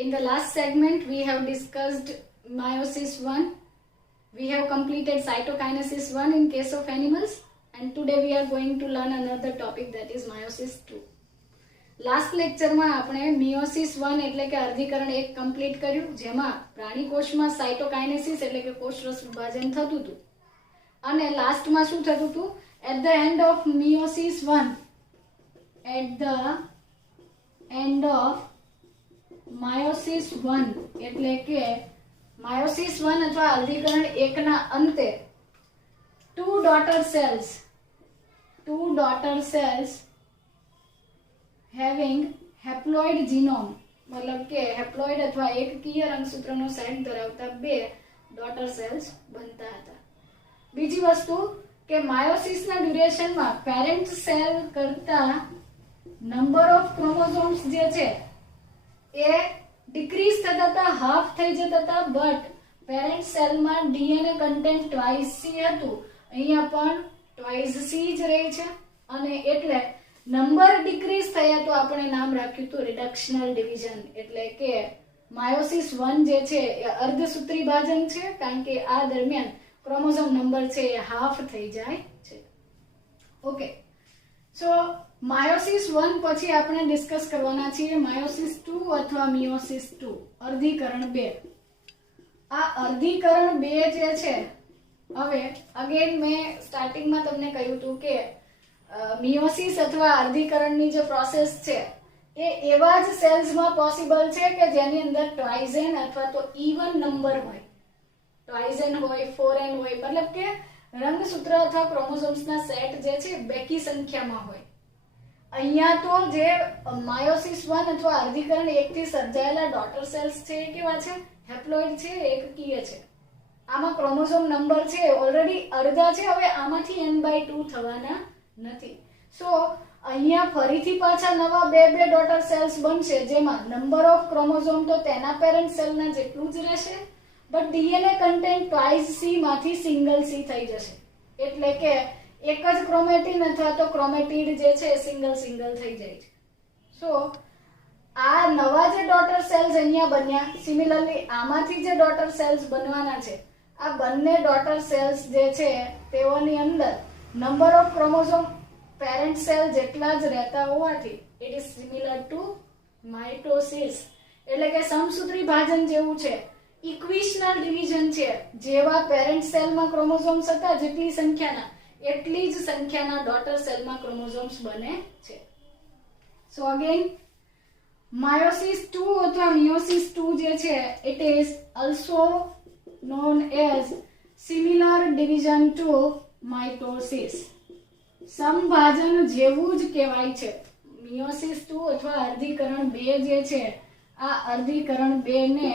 In the last segment, we have discussed meiosis 1. We have completed cytokinesis 1 in case of animals, and today we are going to learn another topic, that is meiosis 2. Last લેક્ચરમાં આપણે miosis 1 એટલે કે અર્ધીકરણ 1 complete કર્યું, જેમાં પ્રાણી કોષમાં સાયટોકાઇનેસિસ એટલે કે કોષરસ વિભાજન થતું હતું. અને લાસ્ટમાં શું થતું હતું? At the end of meiosis 1, at the end of meiosis 1 એટલે કે માયોસિસ 1 અથવા અર્ધીકરણ 1 ના અંતે two daughter cells having haploid genome, मतलब के हेप्લોઇડ अथवा एककीय रंगसूत्रનો સેટ ધરાવતા બે ડોટર સેલ્સ બનતા હતા. બીજી વસ્તુ કે માયોસિસના ડ્યુરેશનમાં પેરેન્ટ સેલ કરતા નંબર ઓફ ક્રોમોઝોમ્સ જે છે એ ડિક્રીઝ થતા હતા, હાફ થઈ જતા હતા, બટ પેરેન્ટ સેલમાં ડીએનએ કન્ટેન્ટ ટ્વાઇસ સી હતું, અહીંયા પણ ટ્વાઇસ સી જ રહે છે. અને એટલે નંબર ડિક્રીઝ થયા તો આપણે નામ રાખ્યું હતું રિડક્શનલ ડિવિઝન. એટલે કે માયોસિસ 1 જે છે એ અર્ધસૂત્રી વિભાજન છે, કારણ કે આ દરમિયાન ક્રોમોઝોમ નંબર છે એ હાફ થઈ જાય છે. ઓકે, સો માયોસિસ 1 પછી આપણે ડિસ્કસ કરવાના છીએ માયોસિસ 2 અથવા મિયોસિસ 2, અર્ધીકરણ 2. આ અર્ધીકરણ 2 જે છે, હવે અગેન મેં સ્ટાર્ટિંગમાં તમને કહ્યું હતું કે મિયોસિસ અથવા અર્ધીકરણની જે પ્રોસેસ છે એ એવા જ સેલ્સમાં પોસિબલ છે કે જેની અંદર ટ્વાઇઝેન અથવા તો ઇવન નંબર હોય, ટ્વાઇઝેન હોય, 4n હોય, મતલબ કે રંગસૂત્ર અથવા ક્રોમોઝોમ્સના સેટ જે છે બેકી સંખ્યામાં હોય. અહીંયા તો જે માયોસિસ 1 અથવા અર્ધીકરણ 1 થી સર્જાયેલા ડોટર સેલ્સ છે એ કેવા છે? હેપ્લોઇડ છે, એકકીય છે. આમાં ક્રોમોઝોમ નંબર છે ઓલરેડી અડધા છે, હવે આમાંથી n/2 થવાના નથી. સો અહીંયા ફરીથી પાછા નવા બે ડોટર સેલ્સ બનશે, જેમાં નંબર ઓફ ક્રોમોઝોમ તો તેના પેરેન્ટ સેલના જેટલું જ રહેશે, but DNA content twice C માંથી સિંગલ સી થઈ જશે. એટલે કે એક જ ક્રોમેટિન અથવા તો ક્રોમેટિડ જે છે સિંગલ થઈ જાય છે. સો આ નવા જે ડોટર સેલ્સ અહીંયા બન્યા, સિમિલરલી આમાંથી જે ડોટર સેલ્સ બનવાના છે, આ બંને ડોટર સેલ્સ જે છે તેઓની અંદર number of chromosome parent cell જેટલા જ રહેતા હોવાથી it is similar two mitosis. એટલે કે સમસૂત્રી વિભાજન જેવું છે, ઇક્વિશનલ ડિવિઝન છે. જેવા પેરેન્ટ સેલમાં ક્રોમોઝોમ્સ હતા જેટલી સંખ્યાના, એટલી જ સંખ્યાના ડોટર સેલમાં ક્રોમોઝોમ્સ બને છે. સો અગેન માયોસિસ 2 અથવા મિયોસિસ 2 જે છે it is also known as similar division to mitosis. સમભાજન જેવું જ કહેવાય છે. મિયોસિસ 2 અથવા અર્ધીકરણ 2 જે છે, આ અર્ધીકરણ 2 ને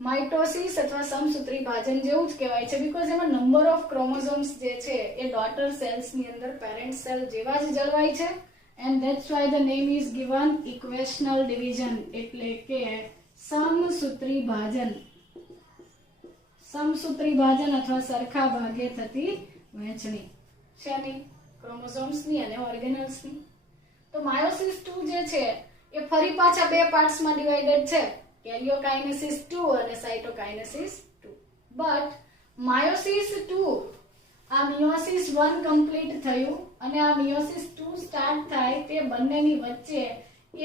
માઇટોસિસ અથવા સમસૂત્રી વિભાજન જેવું જ કહેવાય છે, બીકોઝ એમાં નંબર ઓફ ક્રોમોઝોમ્સ જે છે એ ડોટર સેલ્સ ની અંદર પેરેન્ટ સેલ જેવા જ જળવાય છે. And that's why the name is given equational division, એટલે કે સમસૂત્રી વિભાજન. સમસૂત્રી વિભાજન અથવા સરખા ભાગે થતી વહેંચણી શેની? ક્રોમોઝોમ્સની અને ઓર્ગેનલ્સની. તો માયોસિસ 2 જે છે એ ફરી પાછા બે પાર્ટ્સમાં ડિવાઇડેડ છે, કેરિયોકાઇનેસિસ 2 અને સાયટોકાઇનેસિસ 2. બટ માયોસિસ 2, આ મિયોસિસ 1 કમ્પ્લીટ થયું અને આ મિયોસિસ 2 સ્ટાર્ટ થાય તે બંનેની વચ્ચે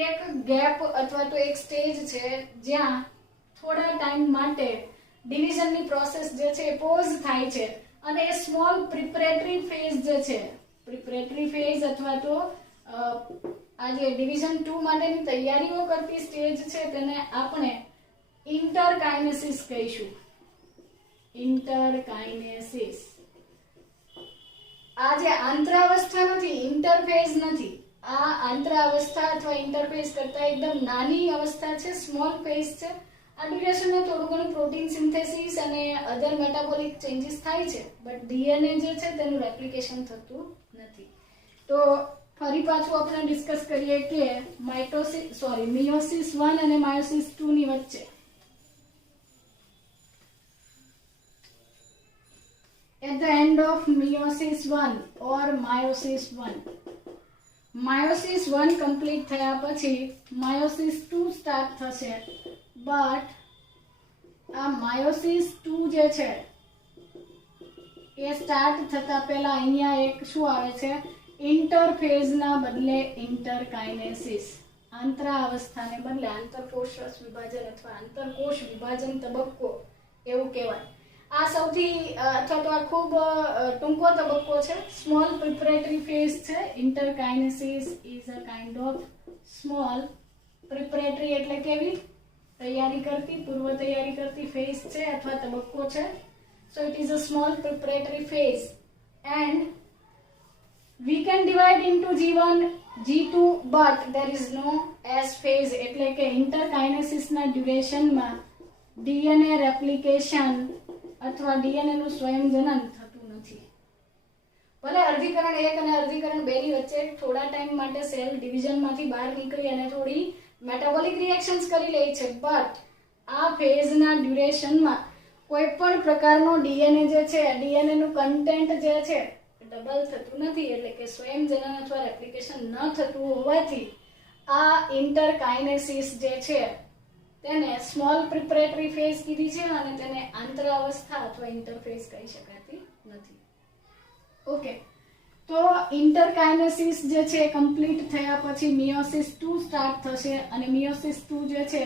એક ગેપ અથવા તો એક સ્ટેજ છે જ્યાં થોડા ટાઈમ માટે ડિવિઝનની પ્રોસેસ જે છે પોઝ થાય છે. અને એ સ્મોલ પ્રિપરેટરી ફેઝ જે છે, પ્રિપરેટરી ફેઝ અથવા તો આ જે ડિવિઝન 2 માટેની તૈયારીઓ કરતી સ્ટેજ છે તેને આપણે ઇન્ટરકાઇનેસિસ કહીશું. ઇન્ટરકાઇનેસિસ. આ જે આંતરાવસ્થા નથી, ઇન્ટરફેઝ નથી, આ આંતરાવસ્થા અથવા ઇન્ટરફેઝ કરતા એકદમ નાની અવસ્થા છે, સ્મોલ ફેઝ છે. આ ડ્યુરેશનમાં થોડું ઘણું પ્રોટીન સિન્થેસિસ અને અધર મેટાબોલિક ચેન્જીસ થાય છે, બટ ડીએનએ જે છે તેનું રેપ્લિકેશન થતું નથી. તો ફરી પાછું આપણે ડિસ્કસ કરીએ કે મિયોસિસ 1 અને માયોસિસ 2 ની વચ્ચે at the end of meiosis 1 or meiosis 1 meiosis 1 complete થયા પછી meiosis 2 start સ્ટાર્ટ થશે, બટ આ માયોસિસ 2 જે છે એ સ્ટાર્ટ થતા પહેલા અહીંયા એક શું આવે છે, ઇન્ટરફેઝના બદલે ઇન્ટરકાઇનેસિસ, આંતરાવસ્થાને બદલે આંતરકોષરસ વિભાજન અથવા આંતરકોષ વિભાજન તબક્કો એવું કહેવાય. આ સૌથી અથવા તો આ ખૂબ ટૂંકો તબક્કો છે, સ્મોલ પ્રિપરેટરી ફેઝ છે. Interkinesis is a kind of small preparatory એટલે કેવી, તૈયારી કરતી, પૂર્વ તૈયારી કરતી ફેઝ છે અથવા તબક્કો છે. So it is a small preparatory phase and we can divide into G1, G2 but there is no S phase એટલે કે interkinesis ના duration માં DNA replication અથવા DNA નું સ્વયંજનન થતું નથી. ભલે અર્ધીકરણ 1 અને અર્ધીકરણ 2 ની વચ્ચે થોડા ટાઈમ માટે સેલ ડિવિઝન માંથી બહાર નીકળી અને થોડી મેટાબોલિક રિએક્શન્સ કરી લે છે, બટ આ ફેઝ ના ડ્યુરેશન માં કોઈ પણ પ્રકારનો ડીએનએ જે છે, ડીએનએ નું કન્ટેન્ટ જે છે ડબલ થતું નથી, એટલે કે સ્વયંજનન અથવા રેપ્લિકેશન ન થતું હોવાથી આ ઇન્ટરકાઇનેસિસ જે છે તેને સ્મોલ પ્રિપરેટરી ફેઝ કીધી છે અને તેને આંતરાવસ્થા અથવા ઇન્ટરફેઝ કહી શકાતી નથી. ઓકે, તો ઇન્ટરકાઇનેસિસ જે છે કમ્પ્લીટ થયા પછી મિયોસિસ 2 સ્ટાર્ટ થશે અને મિયોસિસ 2 જે છે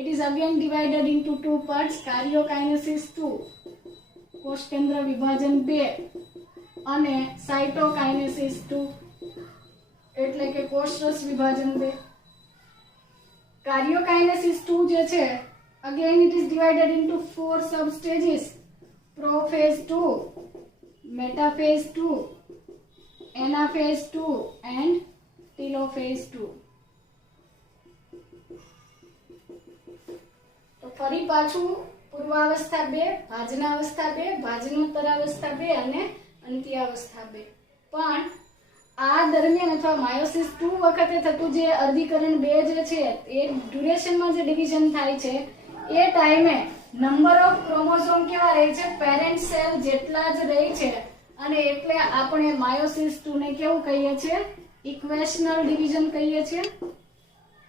it is again divided into two parts, karyokinesis 2 કોષ કેન્દ્ર વિભાજન 2 અને સાયટોકાઇનેસિસ 2 એટલે કે કોષરસ વિભાજન 2. karyokinesis 2 જે છે again it is divided into 4 sub stages, prophase 2, metaphase 2, anaphase 2 and telophase 2. તો ફરી પાછું પૂર્વાવસ્થા 2, ભાજનાવસ્થા 2, ભાજનોત્તરાવસ્થા 2 અને અંત્યાવસ્થા 2. પણ આ દરમિયાન અથવા માયોસિસ 2 વખતે થતું જે અર્ધીકરણ 2 જે છે એ ડ્યુરેશનમાં જે ડિવિઝન થાય છે એ ટાઈમે નંબર ઓફ ક્રોમોસોમ કેવા રહે છે, પેરેન્ટ સેલ જેટલા જ રહે છે અને એટલે આપણે માયોસિસ 2 ને કેવું કહીએ છીએ, ઇક્વેશનલ ડિવિઝન કહીએ છીએ.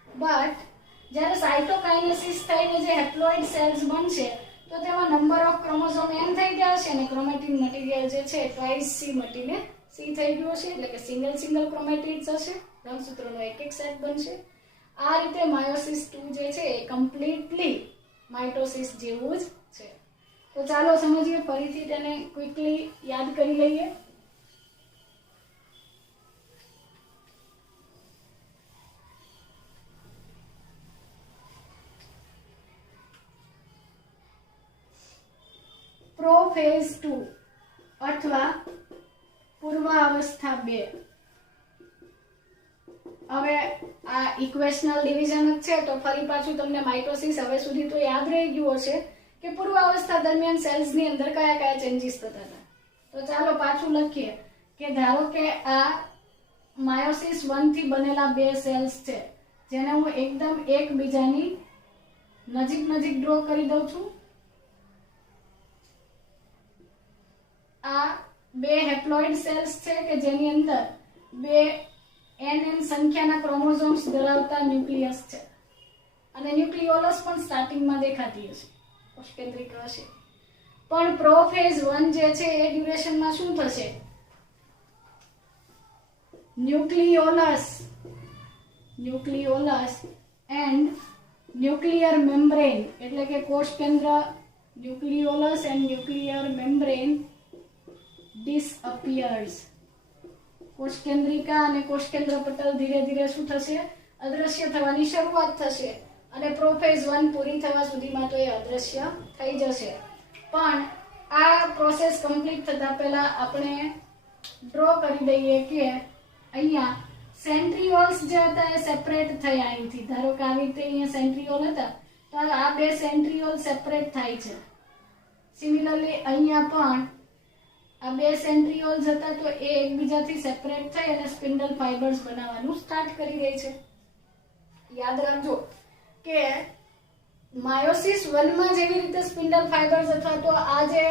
બટ જ્યારે સાયટોકાઇનેસિસ થઈને જે હેપ્લોઇડ સેલ્સ બનશે તો તેમાં નંબર ઓફ ક્રોમોસોમ n થઈ ગયા છે અને ક્રોમેટિન મટીરિયલ જે છે ટ્વાઇસ સી મટીને સી થઈ ગયો છે, એટલે કે સિંગલ ક્રોમેટિડ્સ હશે, રંગસૂત્રનો એક સેટ બનશે. આ રીતે માયોસિસ 2 જે છે એ કમ્પ્લીટલી માઇટોસિસ જેવું જ છે. તો ચાલો સમજીએ, ફરીથી તેને ક્વિકલી યાદ કરી લઈએ. પ્રોફેઝ 2 અથવા પૂર્વાવસ્થા 2. હવે આ ઇક્વેશનલ ડિવિઝન જ છે તો ફરી પાછું તમને માઇટોસિસ હવે સુધી તો યાદ રહી ગયું હશે કે પૂર્વાવસ્થા દરમિયાન સેલ્સની અંદર કયા કયા ચેન્જીસ થતા હતા. તો ચાલો પાછું લખીએ કે ધારો કે આ માયોસિસ 1 થી બનેલા 2 સેલ્સ છે જેને હું એકદમ એકબીજાની નજીક ડ્રો કરી દઉં છું. આ 2 હેપ્લોઇડ સેલ્સ છે કે જેની અંદર 2 NN સંખ્યાના ક્રોમોસોમ્સ ધરાવતા ન્યુક્લિયસ છે અને ન્યુક્લિયોલસ પણ સ્ટાર્ટિંગમાં દેખાતી હશે, કોષકેન્દ્રિક હશે. પણ પ્રોફેઝ 1 જે છે એ ડ્યુરેશનમાં શું થશે, ન્યુક્લિયોલસ એન્ડ ન્યુક્લિયર મેમ્બ્રેન એટલે કે કોષકેન્દ્ર, ન્યુક્લિયોલસ એન્ડ ન્યુક્લિયર મેમ્બ્રેન disappears. કોષકેન્દ્રિકા અને કોષકેન્દ્ર પટલ ધીરે ધીરે શું થશે, અદ્રશ્ય થવાની શરૂઆત થશે અને પ્રોફેઝ 1 પૂરી થવા સુધીમાં તો એ અદ્રશ્ય થઈ જશે. પણ આ પ્રોસેસ કમ્પ્લીટ થતા પહેલા આપણે ડ્રો કરી દઈએ કે અહીંયા સેન્ટ્રિઓલ્સ જે હતા એ સેપરેટ થયા અહીંથી. ધારો કે આવી રીતે અહીંયા સેન્ટ્રિઓલ હતા તો આ 2 સેન્ટ્રિઓલ સેપરેટ થાય છે. સિમિલરલી અહીંયા પણ આ 2 સેન્ટ્રિઓલ્સ હતા તો એ એકબીજાથી સેપરેટ થઈ અને સ્પિન્ડલ ફાઇબર્સ બનાવવાનું સ્ટાર્ટ કરી દે છે. યાદ રાખજો કે માયોસિસ 1 માં જેવી રીતે સ્પિન્ડલ ફાઇબર્સ અથવા તો આ જે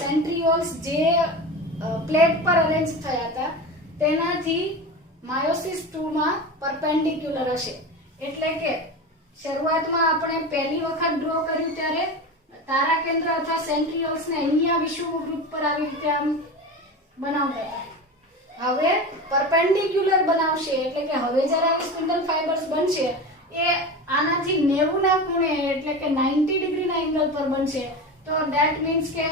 સેન્ટ્રિઓલ્સ જે પ્લેટ પર અરેન્જ થયા હતા તેનાથી માયોસિસ 2 માં પરપેન્ડિક્યુલર હશે, એટલે કે શરૂઆતમાં આપણે પહેલી વખત ડ્રો કર્યું ત્યારે તારા કેન્દ્ર અથવા સેન્ટ્રિયોલ્સ ને અહીંયા વિષુવવૃત્ત પર આવી રીતે આમ બનાવતા હતા. હવે પરપેન્ડિક્યુલર બનાવશે એટલે કે હવે જ્યારે આવી સ્પિન્ડલ ફાઇબર્સ બનશે એ આનાથી 90 ના ખૂણે એટલે કે 90 ડિગ્રીના એંગલ પર બનશે. તો ધેટ મીન્સ કે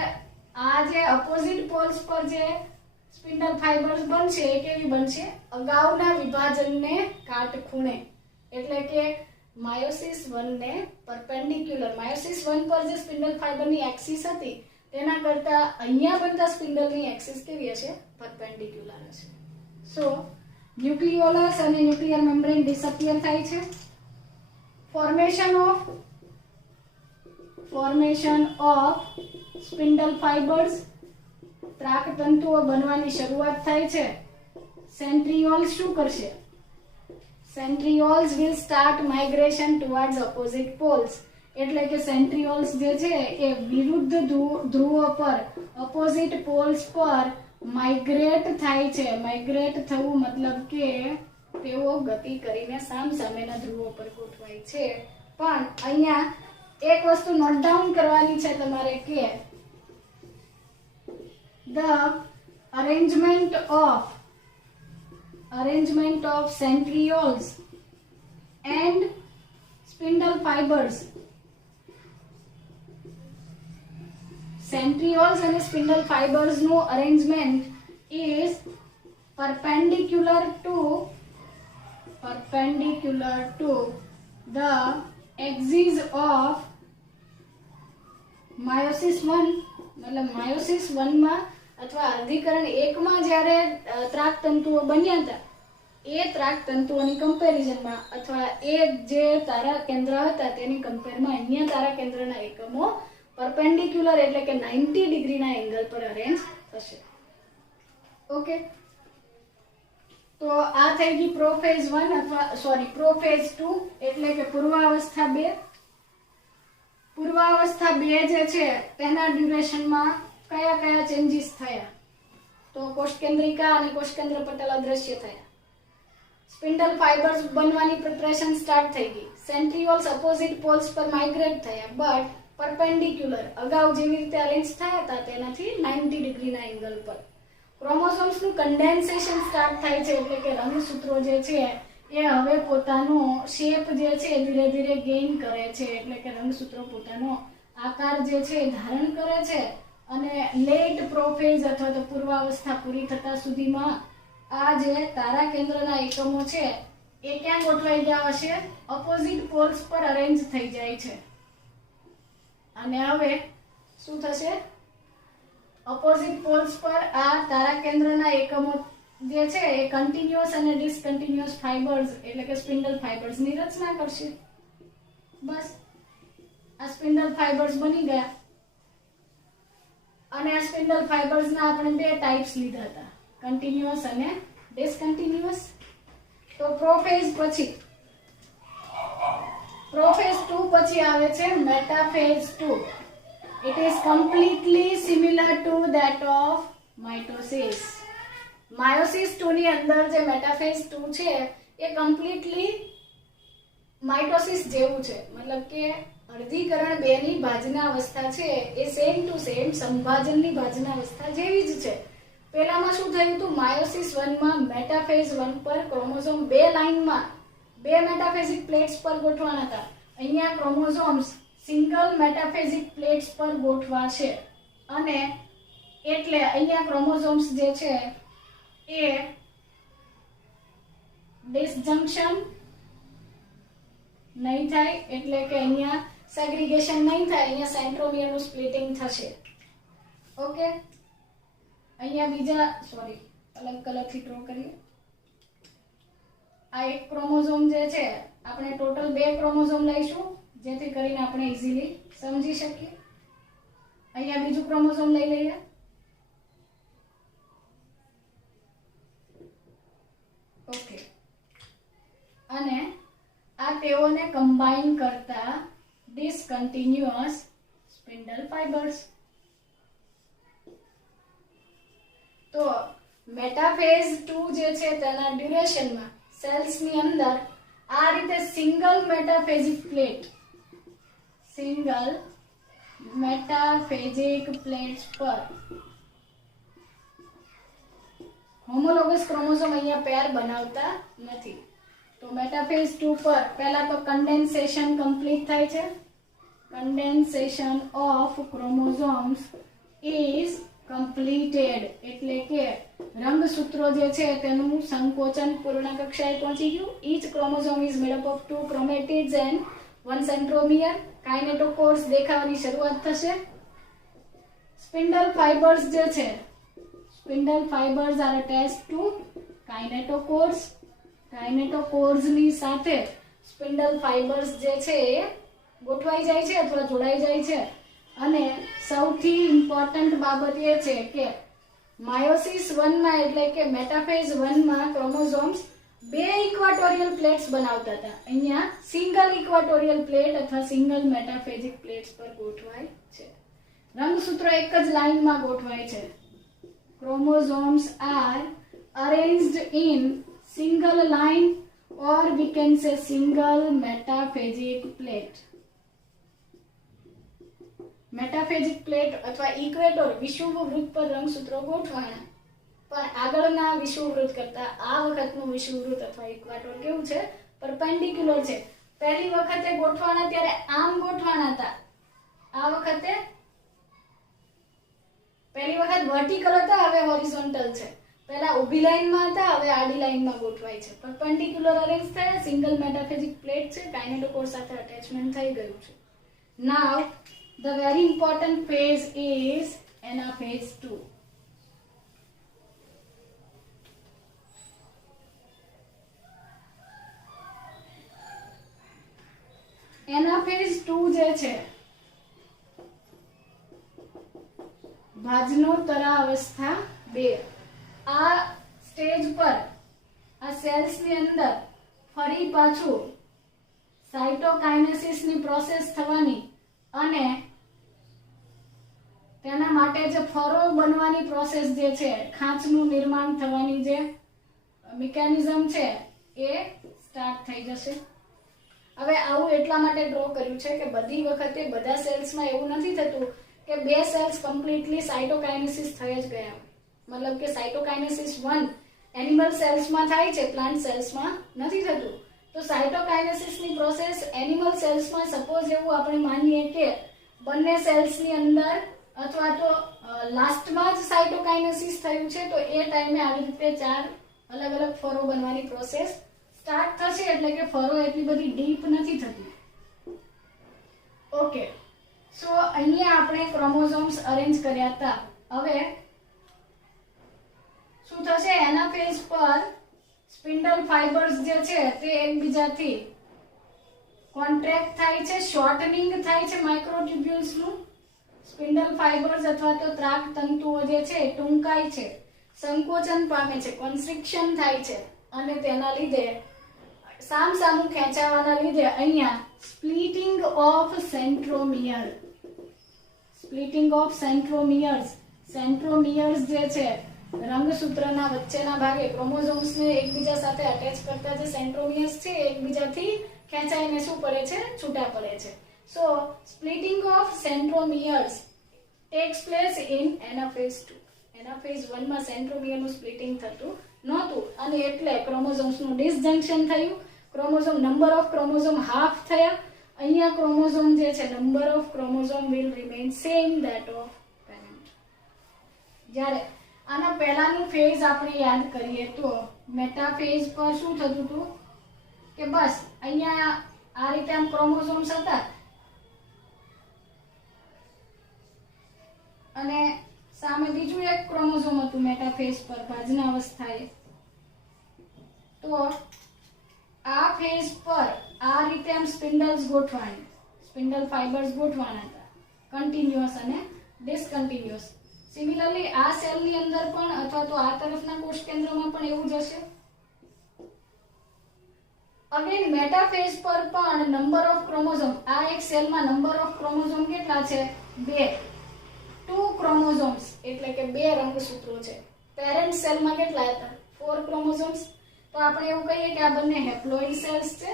આ જે અપોઝિટ પોલ્સ પર જે સ્પિન્ડલ ફાઇબર્સ બનશે એ કેવી બનશે? અગાઉના વિભાજનને કાટખૂણે. એટલે કે માયોસિસ 1 ને પરપેન્ડિક્યુલર. માયોસિસ 1 પર જે સ્પિન્ડલ ફાઇબરની એક્સિસ હતી તેના કરતા અહીંયા બનતા સ્પિન્ડલની એક્સિસ કેવી હશે? પરપેન્ડિક્યુલર હશે. સો ન્યુક્લિયોલસ અને ન્યુક્લિયર મેમ્બ્રેન ડિસઅપિયર થાય છે. ફોર્મેશન ઓફ સ્પિન્ડલ ફાઇબર્સ, ત્રાકતંતુઓ બનવાની શરૂઆત થાય છે. સેન્ટ્રિયોલ્સ શું કરશે? સેન્ટ્રિયોલ્સ will start migration towards opposite poles. એટલે કે સેન્ટ્રિયોલ્સ જે છે એ વિરુદ્ધ ધ્રુવો પર ઓપોઝિટ પોલ્સ પર માઇગ્રેટ થાય છે. માઇગ્રેટ થવું મતલબ કે તેઓ ગતિ કરીને સામસામેના ધ્રુવો પર ગોઠવાય છે. પણ અહીંયા એક વસ્તુ નોટ ડાઉન કરવાની છે તમારે કે the arrangement of centrioles and spindle fibers. Centrioles and spindle fibers no arrangement is perpendicular to the axis of meiosis 1. मतलब meiosis 1 માં અથવા અર્ધીકરણ 1 માં જ્યારે ત્રાકતંતુઓ બન્યા હતા એ ત્રાકતંતુઓની કમ્પેરિઝનમાં અથવા એ જે તારા કેન્દ્ર હતા તેની કમ્પેરમાં અહીંયા તારા કેન્દ્રના એકમો પરપેન્ડિક્યુલર એટલે કે 90 ડિગ્રીના એંગલ પર અરેન્જ થશે. ઓકે, તો આ થઈ ગઈ પ્રોફેઝ 1 અથવા પ્રોફેઝ 2 એટલે કે પૂર્વાવસ્થા 2. પૂર્વાવસ્થા 2 જે છે તેના ડ્યુરેશનમાં કયા કયા ચેન્જીસ થયા? તો કોષકેન્દ્રિકા અને કોષકેન્દ્ર પટલ અદ્રશ્ય થયા. સ્પિન્ડલ ફાઇબર્સ બનવાની પ્રિપરેશન સ્ટાર્ટ થઈ ગઈ. સેન્ટ્રિયોલ્સ અપોઝિટ પોલ્સ પર માઇગ્રેટ થયા બટ પરપેન્ડિક્યુલર અગાઉ જેવી રીતે અરેન્જ થયા હતા તેનાથી 90 ડિગ્રીના એંગલ પર. ક્રોમોસોમ્સનું કન્ડેન્સેશન સ્ટાર્ટ થાય છે એટલે કે રંગસૂત્રો જે છે એ હવે પોતાનો શેપ જે છે ધીરે ધીરે ગેઇન કરે છે. એટલે કે રંગસૂત્રો પોતાનો આકાર જે છે ધારણ કરે છે અને લેટ પ્રોફેઝ અથવા તો પૂર્વાવસ્થા પૂરી થતા સુધીમાં આ જે તારા કેન્દ્રના એકમો છે એ ક્યાં ગોઠવાઈ ગયા હશે? ઓપોઝિટ પોલ્સ પર અરેન્જ થઈ જાય છે. અને હવે શું થશે? ઓપોઝિટ પોલ્સ પર આ તારા કેન્દ્રના એકમો જે છે એ કન્ટિન્યુઅસ અને ડિસકન્ટિન્યુઅસ ફાઇબર્સ એટલે કે સ્પિન્ડલ ફાઇબર્સની રચના કરશે. બસ આ સ્પિન્ડલ ફાઇબર્સ બની ગયા. અને આ સ્પિન્ડલ ફાઇબર્સના આપણે બે ટાઇપ્સ લીધા હતા, કન્ટિન્યુઅસ અને ડિસકન્ટિન્યુઅસ. તો પ્રોફેઝ 2 પછી આવે છે metaphase 2. It is completely similar to that of mitosis. Meiosis 2 ની અંદર જે મેટાફેઝ 2 છે એ કમ્પ્લીટલી માઇટોસિસ જેવું છે. મતલબ કે અર્ધીકરણ 2 ની ભાજના અવસ્થા છે એ સેમ ટુ સેમ સંભાજનની ભાજના અવસ્થા જેવી જ છે. પહેલામાં શું થયું હતું? માયોસિસ 1 માં મેટાફેઝ 1 પર ક્રોમોઝોમ 2 લાઇનમાં 2 મેટાફેઝિક પ્લેટ્સ પર ગોઠવાના હતા. અહીંયા ક્રોમોઝોમ્સ સિંગલ મેટાફેઝિક પ્લેટ્સ પર ગોઠવાશે અને એટલે અહીંયા ક્રોમોઝોમ્સ જે છે એ ડિસજંક્શન નહીં થાય. એટલે કે અહીંયા સેગ્રીગેશન નહીં થાય, અહીંયા સેન્ટ્રોમિયરનું સ્પ્લિટિંગ થશે. ઓકે, અહીંયા બીજા અલગ કલરથી ડ્રો કરીએ. આ એક ક્રોમોઝોમ જે છે આપણે ટોટલ 2 ક્રોમોઝોમ લઈશું જેથી કરીને આપણે ઈઝીલી સમજી શકીએ. અહીંયા બીજું ક્રોમોઝોમ લઈ લઈએ. ઓકે, અને આ તેઓને કમ્બાઈન કરતા ડિસકન્ટિન્યુઅસ સ્પિન્ડલ ફાઇબર્સ. તો મેટાફેઝ 2 જે છે તેના ડ્યુરેશનમાં સેલ્સની અંદર આ રીતે સિંગલ મેટાફેઝિક પ્લેટ્સ પર હોમોલોગસ ક્રોમોસોમ અહીંયા પેર બનાવતા નથી. તો મેટાફેઝ 2 પર પહેલા તો કન્ડેન્સેશન કમ્પ્લીટ થાય છે. કન્ડેન્સેશન ઓફ ક્રોમોસોમ્સ ઇઝ કમ્પ્લીટેડ એટલે કે રંગસૂત્રો જે છે તેનું સંકોચન પૂર્ણ કક્ષાએ પહોંચી ગયું. Each chromosome is made up of 2 chromatids and 1 centromere. Kinetochores દેખાવાની શરૂઆત થશે. સ્પિન્ડલ ફાઇબર્સ જે છે, spindle fibres are attached to kinetochores. Kinetochores ની સાથે સ્પિન્ડલ ફાઇબર્સ જે છે એ ગોઠવાઈ જાય છે અથવા જોડાઈ જાય છે. અને સૌથી ઇમ્પોર્ટન્ટ બાબત એ છે કે માયોસિસ 1 માં એટલે કે મેટાફેઝ 1 માં ક્રોમોસોમ્સ બે ઇક્વાટોરિયલ પ્લેટ્સ બનાવતા હતા. અહીંયા સિંગલ ઇક્વાટોરિયલ પ્લેટ અથવા સિંગલ મેટાફેઝિક પ્લેટ્સ પર ગોઠવાય છે. રંગસૂત્રો એક જ લાઇનમાં ગોઠવાય છે. Chromosomes are arranged in single line or we can say single metaphasic plate. Metaphasic plate અથવા ઇક્વેટર વિષુવવૃત્ત પર રંગસૂત્રો ગોઠવાના. પણ આગળના વિષુવવૃત્ત કરતા આ વખતનું વિષુવવૃત્ત અથવા ઇક્વેટર કેવું છે? પરપેન્ડિક્યુલર છે. પહેલી વખતે ગોઠવાના ત્યારે આમ ગોઠવાના હતા. આ વખતે પહેલી વખત વર્ટિકલ હતા, હવે હોરિઝોન્ટલ છે. પહેલા ઊભી લાઈનમાં હતા, હવે આડી લાઈનમાં ગોઠવાય છે. પરપેન્ડિક્યુલર અરેન્જ થયા. સિંગલ મેટાફેઝિક પ્લેટ છે. કાઇનેટોકોર સાથે અટેચમેન્ટ થઈ ગયું છે. નાઉ the very important phase is anaphase 2. anaphase 2 જે છે ભાજનોત્તરા અવસ્થા 2. આ સ્ટેજ પર આ સેલ્સ ની અંદર ફરી પાછું સાઇટોકાઇનેસિસ ની પ્રોસેસ થવાની અને તેના માટે જે ફરો બનવાની પ્રોસેસ જે છે, ખાંચનું નિર્માણ થવાની જે મિકેનિઝમ છે એ સ્ટાર્ટ થઈ જશે. હવે આવું એટલા માટે ડ્રો કર્યું છે કે બધી વખતે બધા સેલ્સમાં એવું નથી થતું કે બે સેલ્સ કમ્પ્લીટલી સાઇટોકાઇનેસિસ થઈ જ ગયા. મતલબ કે સાઇટોકાઇનેસિસ 1 એનિમલ સેલ્સમાં થાય છે, પ્લાન્ટ સેલ્સમાં નથી થતું. તો સાઇટોકાઇનેસિસની પ્રોસેસ એનિમલ સેલ્સમાં સપોઝ એવું આપણે માનીએ કે બંને સેલ્સની અંદર અથવા તો લાસ્ટમાં જ સાઇટોકાઇનેસિસ થયું છે, તો એ ટાઈમે આવી રીતે 4 અલગ અલગ ફરો બનવાની પ્રોસેસ સ્ટાર્ટ થશે. એટલે કે ફરો એટલી બધી ડીપ નથી થતી. ઓકે, સો અહીંયા આપણે ક્રોમોસોમ્સ અરેન્જ કર્યા હતા. હવે શું થશે? એનાફેઝ પર સ્પિન્ડલ ફાઇબર્સ જે છે તે એકબીજાથી કોન્ટ્રેક્ટ થાય છે, શોર્ટનિંગ થાય છે માઇક્રોટ્યુબ્યુલ્સનું. સ્પિન્ડલ ફાઇબર્સ અથવા તો ત્રાક તંતુઓ જે છે ટૂંકાય છે, સંકોચન પામે છે, કોન્સ્ટ્રિક્શન થાય છે અને તેના લીધે સામસામું ખેંચાવાના લીધે અહીંયા splitting of centromere. Splitting of centromeres. Centromeres જે છે રંગસૂત્રના વચ્ચેના ભાગે ક્રોમોસોમ્સને એકબીજા સાથે અટેચ કરતા જે સેન્ટ્રોમિયર્સ છે એકબીજાથી ખેંચાઈને શું પડે છે? છૂટા પડે છે. So, splitting of centromeres takes place in anaphase 2. anaphase 1 માં સેન્ટ્રોમિયરનું સ્પ્લિટિંગ થતું નહોતું અને એટલે ક્રોમોસોમ્સનું ડિસજંક્શન થયું. Chromosome number of chromosome half થયા. અહીંયા ક્રોમોસોમ જે છે number of chromosome will remain same that of parent. જ્યારે આના પહેલાનું ફેઝ આપણે યાદ કરીએ તો મેટાફેઝ પર શું થતું હતું કે બસ અહીંયા આ રીતે આમ ક્રોમોસોમ્સ હતા અને સામે બીજું એક ક્રોમોસોમ હતું મેટાફેઝ પર ભાજના અવસ્થાએ. તો આ ફેઝ પર આ રીતે આમ સ્પિન્ડલ્સ ગોઠવાણી, સ્પિન્ડલ ફાઇબર્સ ગોઠવાના હતા, કન્ટિન્યુઅસ અને ડિસકન્ટિન્યુઅસ. સિમિલરલી આ સેલની અંદર પણ અથવા તો આ તરફના કોષ કેન્દ્રમાં પણ એવું જ હશે. અગેન મેટાફેઝ પર પણ નંબર ઓફ ક્રોમોસોમ, આ એક સેલમાં નંબર ઓફ ક્રોમોસોમ કેટલા છે? 2. 2 ક્રોમોસોમ્સ એટલે કે 2 રંગસૂત્રો છે. પેરેન્ટ સેલમાં કેટલા હતા? 4 ક્રોમોસોમ્સ. તો આપણે એવું કહીએ કે આ બંને હેપ્લોઇડ સેલ્સ છે.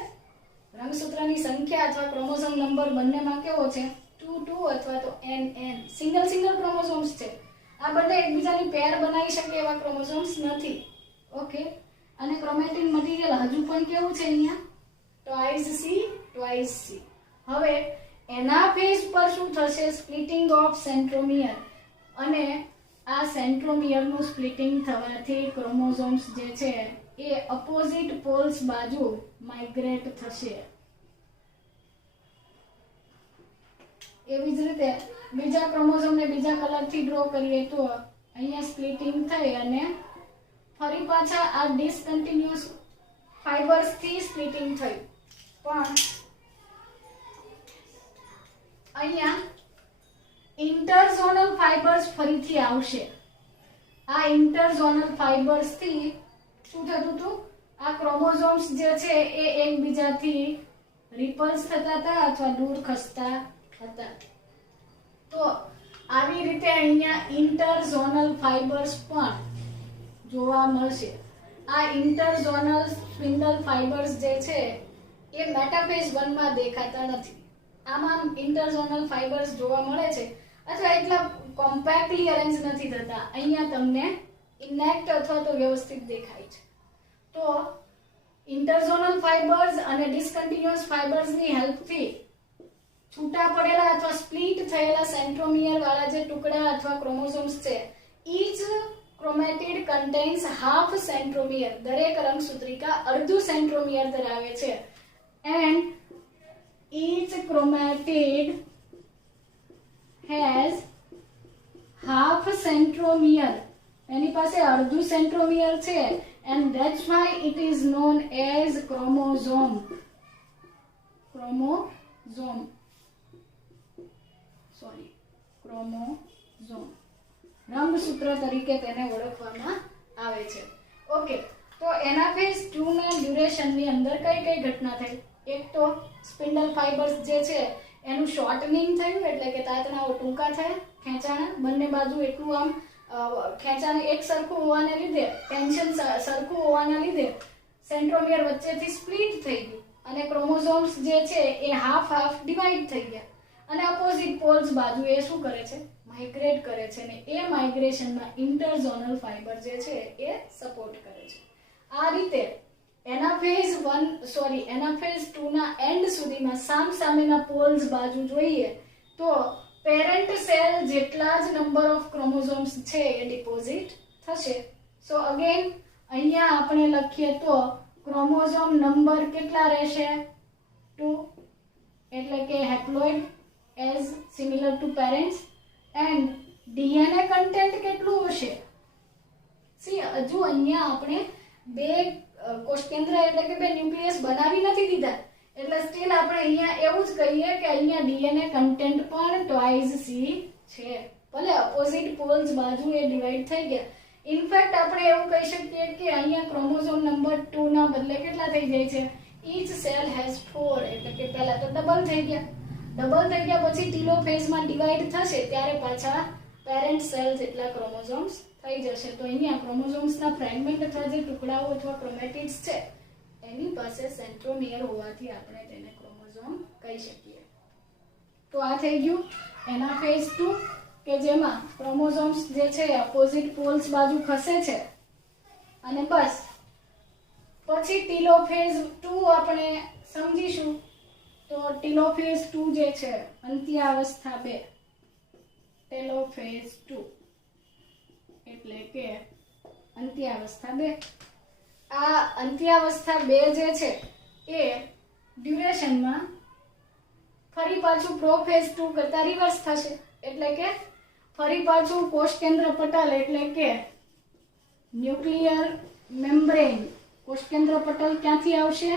રંગસૂત્રની સંખ્યા અથવા ક્રોમોસોમ નંબર બંનેમાં કેવો છે? 2 2 અથવા તો n n. સિંગલ ક્રોમોસોમ્સ છે. આ બંને એકબીજાની પેર બનાવી શકે એવા ક્રોમોસોમ્સ નથી. ઓકે. અને ક્રોમેટિન મટીરિયલ હજુ પણ કેવું છે અહીંયા? twice C. હવે એનાફેઝ પર શું થશે? Splitting of centromere. અને આ સેન્ટ્રોમિયરનું સ્પ્લિટિંગ થવાથી ક્રોમોસોમ્સ જે છે એ અપોઝિટ પોલ્સ બાજુ માઇગ્રેટ થશે. એવી જ રીતે બીજા ક્રોમોસોમને બીજા કલરથી ડ્રો કરીએ તો અહીંયા સ્પ્લિટિંગ થઈ અને ફરી પાછા આ ડિસકન્ટિન્યુઅસ ફાઇબર્સ થી સ્પ્લિટિંગ થયું. પણ અહીંયા ઇન્ટરઝોનલ ફાઇબર્સ ફરીથી આવશે. આ ઇન્ટરઝોનલ ફાઇબર્સ થી શું થતું હતું? આ ક્રોમોસોમ્સ જે છે એ એકબીજાથી રિપલ્સ થતા હતા અથવા દૂર ખસતા હતા. તો આવી રીતે અહીંયા ઇન્ટરઝોનલ ફાઇબર્સ પણ જોવા મળશે. આ ઇન્ટરઝોનલ સ્પિન્ડલ ફાઇબર્સ જે છે એ મેટાફેઝ 1 માં દેખાતા નથી. આમાં ઇન્ટરઝોનલ ફાઇબર્સ જોવા મળે છે અથવા એટલા કોમ્પેક્ટલી અરેન્જ નથી થતા. અહીંયા તમને ઇનેક્ટ અથવા તો વ્યવસ્થિત દેખાય છે. તો ઇન્ટરઝોનલ ફાઇબર્સ અને ડિસકન્ટિન્યુઅસ ફાઇબર્સની હેલ્પથી છૂટા પડેલા અથવા સ્પ્લિટ થયેલા સેન્ટ્રોમિયર વાળા જે ટુકડા અથવા ક્રોમોસોમ્સ છે, each chromatid contains half centromere. દરેક રંગસૂત્રિકા અડધું સેન્ટ્રોમિયર ધરાવે છે. and each chromatid has half centromere. એની પાસે અડધું સેન્ટ્રોમિયર છે and that's why it is known as chromosome. રંગસૂત્ર તરીકે તેને ઓળખવામાં આવે છે. ઓકે. તો એનાફેઝ 2 ના ડ્યુરેશનની અંદર કઈ કઈ ઘટના થઈ? એક તો સ્પિન્ડલ ફાઇબર્સ જે છે એનું શોર્ટનિંગ થયું, એટલે કે તાતણાઓ ટૂંકા થયા, ખેંચાણા બંને બાજુ એટલું આમ ખેંચાણ એક સરખું હોવાને લીધે, ટેન્શન સરખું હોવાના લીધે સેન્ટ્રોમિયર વચ્ચેથી સ્પ્લિટ થઈ ગયું અને ક્રોમોસોમ્સ જે છે એ હાફ ડિવાઈડ થઈ ગયા અને અપોઝિટ પોલ્સ બાજુ એ શું કરે છે? માઇગ્રેટ કરે છે. ને એ માઇગ્રેશનમાં ઇન્ટરઝોનલ ફાઇબર જે છે એ સપોર્ટ કરે છે. આ રીતે એનાફેઝ 2 ના એન્ડ સુધીમાં સામસામેના પોલ્સ બાજુ જોઈએ તો પેરેન્ટ સેલ જેટલા જ નંબર ઓફ ક્રોમોસોમ્સ છે એ ડિપોઝિટ થશે. સો અગેન અહીંયા આપણે લખીએ તો ક્રોમોસોમ નંબર કેટલા રહેશે? 2. એટલે કે haploid as similar two parents. And DNA content કેટલું હશે? સી હજુ અહીંયા આપણે બે કોષકેન્દ્ર એટલે કે બે ન્યુક્લિયસ બનાવી નથી દીધા, એટલે સ્ટીલ આપણે અહીંયા એવું જ કહીએ કે અહીંયા ડીએનએ કન્ટેન્ટ પણ twice C છે. ભલે અપોઝિટ પોલ્સ બાજુ એ ડિવાઈડ થઈ ગયા. ઇનફેક્ટ આપણે એવું કહી શકીએ કે અહીંયા ક્રોમોસોમ નંબર 2 ના બદલે કેટલા થઈ જાય છે? each cell has 4. એટલે કે પહેલા તો ડબલ થઈ ગયા પછી ટીલોફેઝમાં ડિવાઈડ થશે ત્યારે પાછા પેરેન્ટ સેલ જેટલા ક્રોમોસોમ્સ થઈ જશે. તો અહીંયા ક્રોમોસોમ્સના ફ્રેગમેન્ટ અથવા જે ટુકડાઓ અથવા ક્રોમેટિડ્સ છે એની પાસે સેન્ટ્રોમિયર હોવાથી આપણે તેને ક્રોમોસોમ કહી શકીએ. તો આ થઈ ગયું એનાફેઝ 2 કે જેમાં ક્રોમોસોમ્સ જે છે ઓપોઝિટ પોલ્સ બાજુ ખસે છે. અને બસ પછી ટીલોફેઝ 2 આપણે સમજીશું. તો ટીલોફેઝ 2 જે છે અંત્યાવસ્થા 2, ટેલોફેઝ 2 એટલે કે અંત્યાવસ્થા 2. આ અંત્યાવસ્થા 2 જે છે એ ડ્યુરેશનમાં ફરી પાછું પ્રોફેઝ 2 કરતા રિવર્સ થશે. એટલે કે ફરી પાછું કોષકેન્દ્ર પટલ એટલે કે ન્યુક્લિયર મેમ્બ્રેન, કોષકેન્દ્ર પટલ ક્યાંથી આવશે?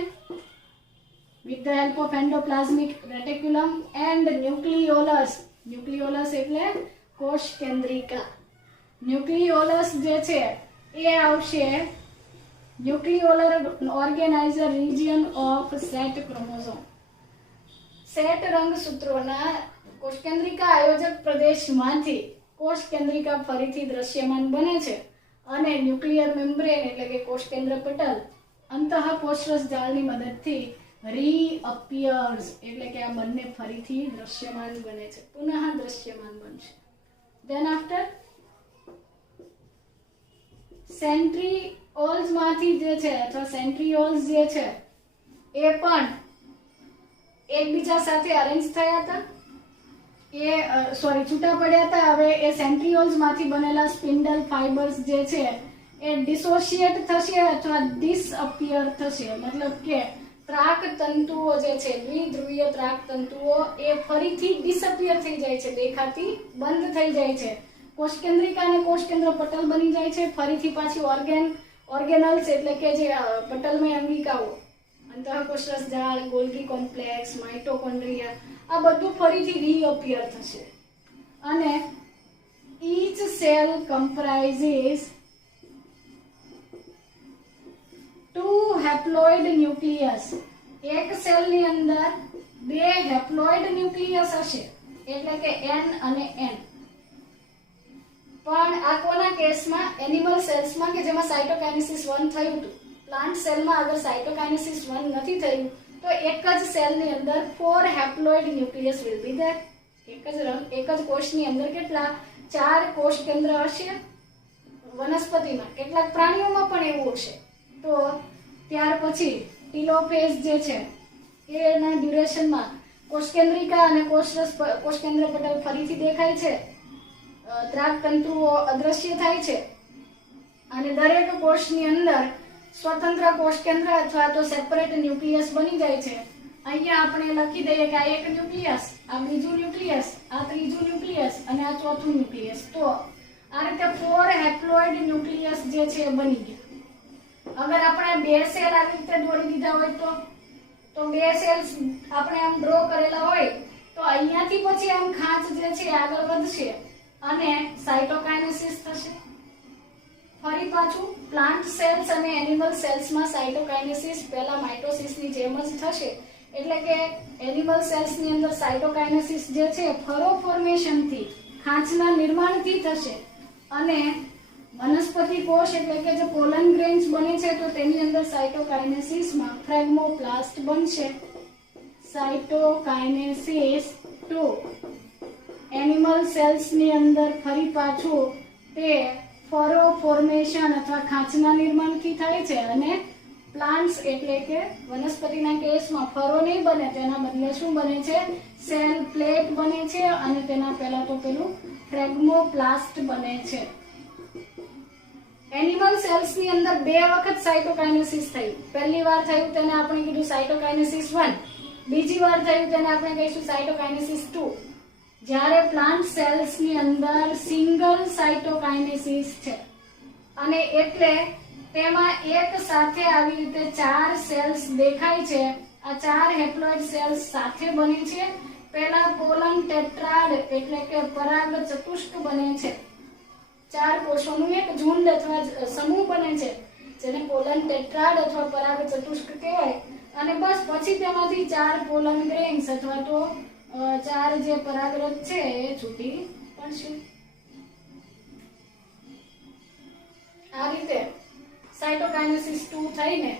with the help of endoplasmic reticulum and nucleolus. ન્યુક્લિયોલસ એટલે કોષકેન્દ્રિકા. ન્યુક્લિયોલસ જે છે એ આવશે nucleolar organiser region of set chromosome. Set રંગસૂત્રોના કોષકેન્દ્રિકા આયોજક પ્રદેશમાંથી કોષકેન્દ્રિકા ફરીથી દ્રશ્યમાન બને છે અને ન્યુક્લિયર મેમ્બ્રેન એટલે કે કોષકેન્દ્ર પટલ અંતઃકોષરસ જાળની મદદથી રીઅપિયર્સ એટલે કે આ બંને ફરીથી દ્રશ્યમાન બને છે, પુનઃ દ્રશ્યમાન બનશે. ધેન આફ્ટર સેન્ટ્રીઓલ્સ માંથી જે છે અથવા સેન્ટ્રીઓલ્સ જે છે એ પણ એકબીજા સાથે અરેન્જ થયા હતા, છૂટા પડ્યા હતા. હવે એ સેન્ટ્રીઓલ્સ માંથી બનેલા સ્પિન્ડલ ફાઇબર્સ જે છે એ ડિસોશિએટ થશે અથવા ડિસઅપિયર થશે, મતલબ કે ત્રાક તંતુઓ જે છે દ્વિધ્રુવીય ત્રાક તંતુઓ એ ફરીથી ડિસઅપિયર થઈ જાય છે, દેખાતી બંધ થઈ જાય છે. કોષકેન્દ્રિકા અને કોષકેન્દ્ર પટલ બની જાય છે. ફરીથી પાછી ઓર્ગેનલ્સ એટલે કે જે પટલમય અંગિકાઓ, અંતઃકોષરસ જાળ, ગોલ્ગી કોમ્પ્લેક્સ, માઇટોકોન્ડ્રિયા, આ બધું ફરીથી રીઅપિયર થશે. અને each cell comprises two haploid nucleus. એક સેલ ની અંદર બે હેપ્લોઇડ ન્યુક્લિયસ હશે એટલે કે N અને N. પણ આ કોના કેસમાં? એનિમલ સેલ્સમાં કે જેમાં સાયટોકાઇનેસિસ 1 થયું હતું. પ્લાન્ટ સેલમાં અગર સાયટોકાઇનેસિસ 1 નથી થયું તો એક જ સેલની અંદર 4 haploid nucleus will be there. એક જ કોષની અંદર કેટલા? 4 કોષ કેન્દ્ર હશે વનસ્પતિમાં. કેટલાક પ્રાણીઓમાં પણ એવું હશે. તો ત્યાર પછી ટીલોફેઝ જે છે એના ડ્યુરેશનમાં કોષકેન્દ્રિકા અને કોષકેન્દ્ર પટલ ફરીથી દેખાય છે, ત્રાક તંતુઓ અદ્રશ્ય થાય છે અને દરેક કોષની અંદર સ્વતંત્ર કોષકેન્દ્ર અથવા તો સેપરેટ ન્યુક્લિયસ બની જાય છે. અહીંયા આપણે લખી દઈએ કે આ એક ન્યુક્લિયસ, આ બીજું ન્યુક્લિયસ, આ ત્રીજું ન્યુક્લિયસ અને આ ચોથું ન્યુક્લિયસ. તો આ રીતે 4 હેપ્લોઇડ ન્યુક્લિયસ જે છે બની ગયા. અગર આપણે બે સેલ આવી રીતે દોરી દીધા હોય તો બે સેલ્સ આપણે આમ ડ્રો કરેલા હોય તો અહીંયાથી પછી આમ ખાંચ જે છે આગળ વધશે અને સાયટોકાઇનેસિસ થશે. ફરી પાછું પ્લાન્ટ સેલ્સ અને એનિમલ સેલ્સમાં સાયટોકાઇનેસિસ પહેલા માઇટોસિસની જેમ જ થશે. એટલે કે એનિમલ સેલ્સની અંદર સાયટોકાઇનેસિસ જે છે ફરો ફોર્મેશનથી, ખાંચના નિર્માણથી થશે અને વનસ્પતિ કોષ એટલે કે જે પોલન ગ્રેન્સ બને છે તો તેની અંદર સાયટોકાઇનેસિસમાં ફ્રેગમોપ્લાસ્ટ બનશે. સાયટોકાઇનેસિસ 2 એનિમલ સેલ્સની અંદર ફરી પાછું તે ફરો ફોર્મેશન અથવા ખાંચના નિર્માણથી થાય છે અને પ્લાન્ટ્સ એટલે કે વનસ્પતિના કેસમાં ફરો નહીં બને, તેના બદલે શું બને છે? સેલ પ્લેટ બને છે અને તેના પહેલા તો પેલું ફ્રેગમોપ્લાસ્ટ બને છે. એનિમલ સેલ્સની અંદર 2 વખત સાયટોકાઇનેસિસ થયું. પહેલી વાર થયું તેને આપણે કીધું સાયટોકાઇનેસિસ 1, બીજી વાર થયું તેને આપણે કહીશું સાયટોકાઇનેસિસ 2. જ્યારે પ્લાન્ટ સેલ્સની અંદર સિંગલ સાયટોકાઇનેસિસ છે અને એટલે તેમાં એક સાથે આવી રીતે 4 સેલ્સ દેખાય છે. આ 4 હેપ્લોઇડ સેલ્સ સાથે બને છે. પહેલા પોલન ટેટ્રાડ એટલે કે પરાગ ચતુષ્ક બને છે. 4 કોષોનું એક ઝુંડ અથવા સમૂહ બને છે જેને પોલન ટેટ્રાડ અથવા પરાગ ચતુષ્ક કહેવાય. અને બસ પછી તેમાંથી 4 પોલન ગ્રેન્સ અથવા તો 4 જે પરાગરજ છે એ છૂટી પડશે. આ રીતે સાયટોકાઇનેસિસ 2 થઈને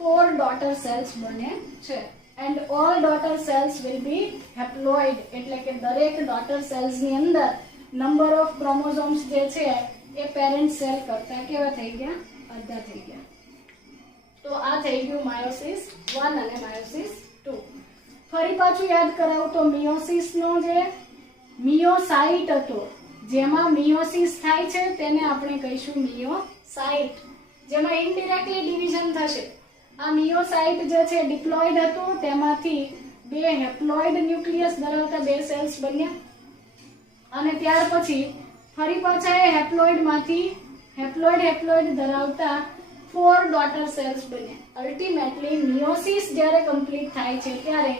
4 ડોટર સેલ્સ બને છે. And all daughter cells will be haploid એટલે કે દરેક ડોટર સેલ્સ ની અંદર નંબર ઓફ ક્રોમોઝોમ્સ જે છે એ પેરેન્ટ સેલ કરતા કેવા થઈ ગયા? અડધા થઈ ગયા. તો આ થઈ ગયું માયોસિસ 1 અને માયોસિસ 2. ફરી પાછું યાદ કરાવું તો મિયોસિસનો જે મિયોસાઇટ હતો જેમાં મિયોસિસ થાય છે તેને આપણે કહીશું મિયોસાઇટ, જેમાં ઇનડિરેક્ટલી ડિવિઝન થશે. આ મિયોસાઇટ જે છે ડિપ્લોઇડ હતું, તેમાંથી 2 હેપ્લોઇડ ન્યુક્લિયસ ધરાવતા 2 સેલ્સ બન્યા અને ત્યાર પછી ફરી પાછા એ હેપ્લોઇડમાંથી હેપ્લોઇડ ધરાવતા 4 ડોટર સેલ્સ બન્યા. અલ્ટિમેટલી મિયોસિસ જ્યારે કમ્પ્લીટ થાય છે ત્યારે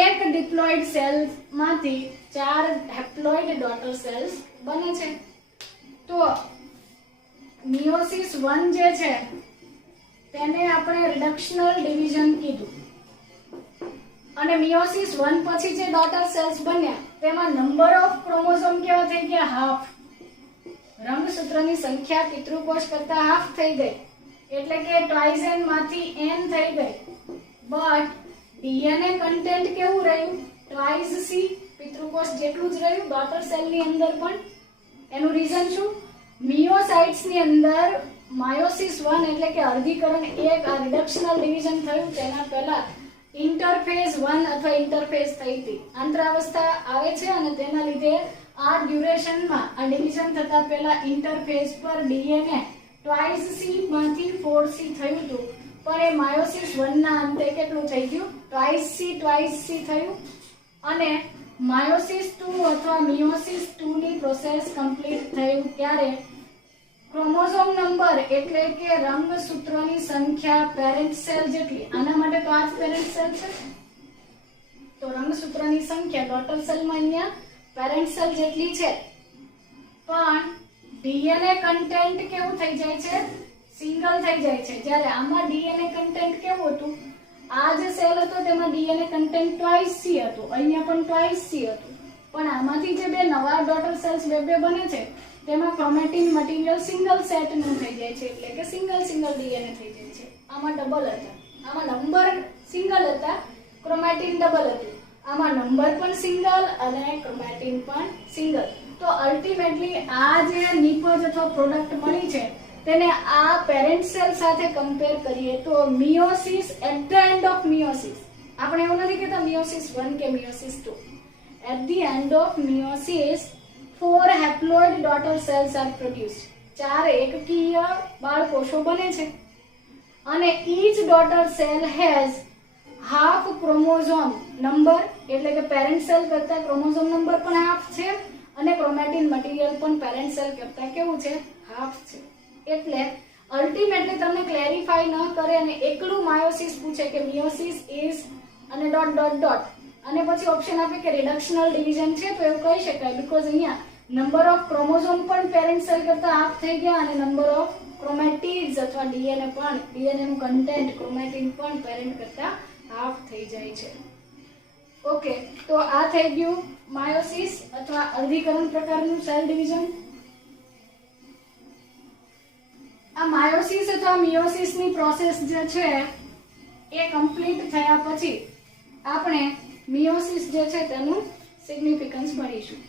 એક ડિપ્લોઇડ સેલ માંથી 4 હેપ્લોઇડ ડોટર સેલ્સ બને છે. તો મિયોસિસ 1 જે છે તેને આપણે રિડક્શનલ ડિવિઝન કીધું અને મિયોસિસ 1 પછી જે ડોટર સેલ્સ બન્યા તેમાં નંબર ઓફ ક્રોમોઝોમ કેવા થઈ ગયા? હાફ. રંગસૂત્રની સંખ્યા પિતૃકોષ કરતા હાફ થઈ ગઈ. એટલે કે ટ્વાઇસ n માંથી n થઈ ગઈ, બટ ડીએનએ કન્ટેન્ટ કેવું રહ્યું? ટ્વાઇસ સી, પિતૃકોષ જેટલું જ રહ્યું ડોટર સેલ ની અંદર પણ. એનું રીઝન શું? મિયોસાઇટ્સ ની અંદર માયોસિસ 1 એટલે કે અર્ધીકરણ 1 આ રિડક્શનલ ડિવિઝન થયું તેના પહેલા ઇન્ટરફેઝ 1 અથવા ઇન્ટરફેઝ થઈ હતી. આંતરાવસ્થા આવે છે અને તેના લીધે આ ડ્યુરેશનમાં આ ડિવિઝન થતા પહેલા ઇન્ટરફેઝ પર ડીએનએ ટ્વાઇસ સી માંથી 4C થયું હતું, પણ એ માયોસિસ 1 ના અંતે કેટલું થઈ ગયું? ટ્વાઇસ સી થયું. અને માયોસિસ 2 અથવા મિયોસિસ 2 ની પ્રોસેસ કમ્પ્લીટ થયું ત્યારે ક્રોમોઝોમ નંબર એટલે કે રંગસૂત્રોની સંખ્યા પેરેન્ટ સેલ જેટલી, આના માટે તો આ જ પેરેન્ટ સેલ છે, તો રંગસૂત્રોની સંખ્યા ડોટર સેલમાં અહીંયા પેરેન્ટ સેલ જેટલી છે, પણ ડીએનએ કન્ટેન્ટ કેવું થઈ જાય છે? સિંગલ થઈ જાય છે. જ્યારે આમાં ડીએનએ કન્ટેન્ટ કેવું હતું? આ જે સેલ હતો તેમાં ડીએનએ કન્ટેન્ટ ટ્વાઇસ સી હતું, અહીંયા પણ ટ્વાઇસ સી હતું, પણ આમાંથી જે બે નવા ડોટર સેલ્સ બે બને છે તેમાં ક્રોમેટિન મટીરિયલ સિંગલ સેટ નું થઈ જાય છે, એટલે કે સિંગલ ડીએનએ થઈ જાય છે. આમાં ડબલ હતા, આમાં નંબર સિંગલ હતા, ક્રોમેટિન ડબલ હતું. આમાં નંબર પણ સિંગલ અને ક્રોમેટિન પણ સિંગલ. તો અલ્ટિમેટલી આ જે નિપજ અથવા પ્રોડક્ટ મળી છે તેને આ પેરેન્ટ સેલ સાથે કમ્પેર કરીએ તો meiosis at the end of meiosis, આપણે એવું નથી કહેતા મિયોસિસ 1 કે meiosis 2, at the end of meiosis 4 haploid daughter cells are produced. 4 એકકીય બાળકોષો બને છે અને each daughter cell has half chromosome number, એટલે કે પેરેન્ટ સેલ કરતા ક્રોમોઝોમ નંબર પણ હાફ છે અને ક્રોમેટિન મટીરિયલ પણ પેરેન્ટ સેલ કરતા કેવું છે? હાફ છે. એટલે અલ્ટિમેટલી તમને ક્લેરિફાઈ ન કરે અને એકલું માયોસિસ પૂછે કે મિયોસિસ ઇઝ અને ડોટ ડોટ ડોટ અને પછી ઓપ્શન આપે કે રિડક્શનલ ડિવિઝન છે, તો એવું કહી શકાય બીકોઝ અહીંયા નંબર ઓફ ક્રોમોઝોમ પણ પેરેન્ટ સેલ કરતા હાફ થઈ ગયા અને નંબર ઓફ ક્રોમેટિડ્સ અથવા ડીએનએ નું કન્ટેન્ટ ક્રોમેટિન પણ પેરેન્ટ કરતા હાફ થઈ જાય છે. ઓકે, તો આ થઈ ગયું માયોસિસ અથવા અર્ધીકરણ પ્રકારનું સેલ ડિવિઝન. આ માયોસિસ અથવા મિયોસિસની પ્રોસેસ જે છે એ કમ્પ્લીટ થયા પછી આપણે મિયોસિસ જે છે તેનું સિગ્નિફિકન્સ ભણીશું.